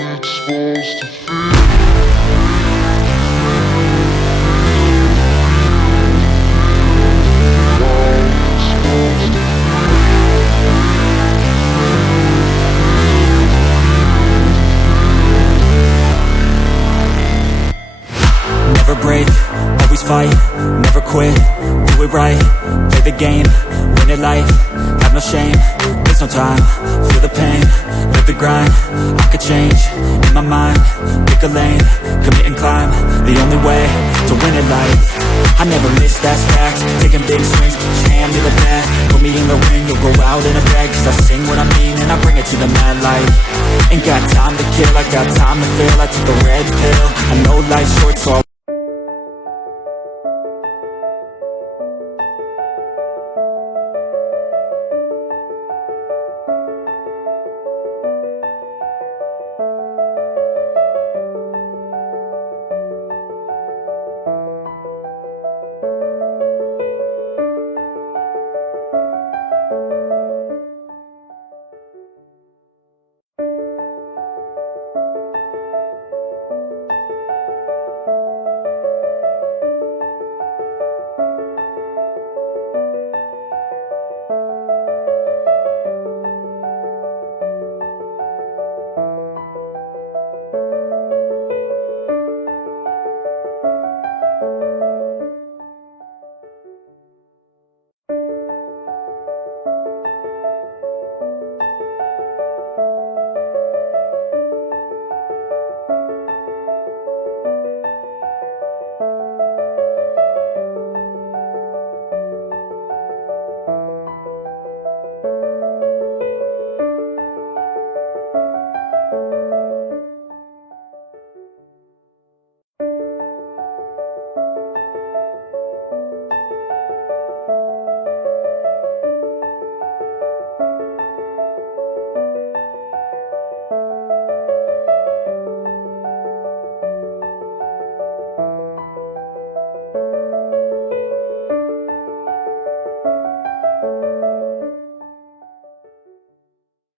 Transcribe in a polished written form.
it's supposed to feel. Never break, always fight, never quit, do it right, play the game, win it life, have no shame, there's no time, feel the pain, live the grind, I could change, in my mind, pick a lane, commit and climb, the only way to win it life. I never miss, that's fact, taking big swings, put your hand to the bat, put me in the ring, you'll go out in a bag, cause I sing what I mean and I bring it to the mad light. Ain't got time to kill, I got time to feel, I took a red pill, I know life's short so I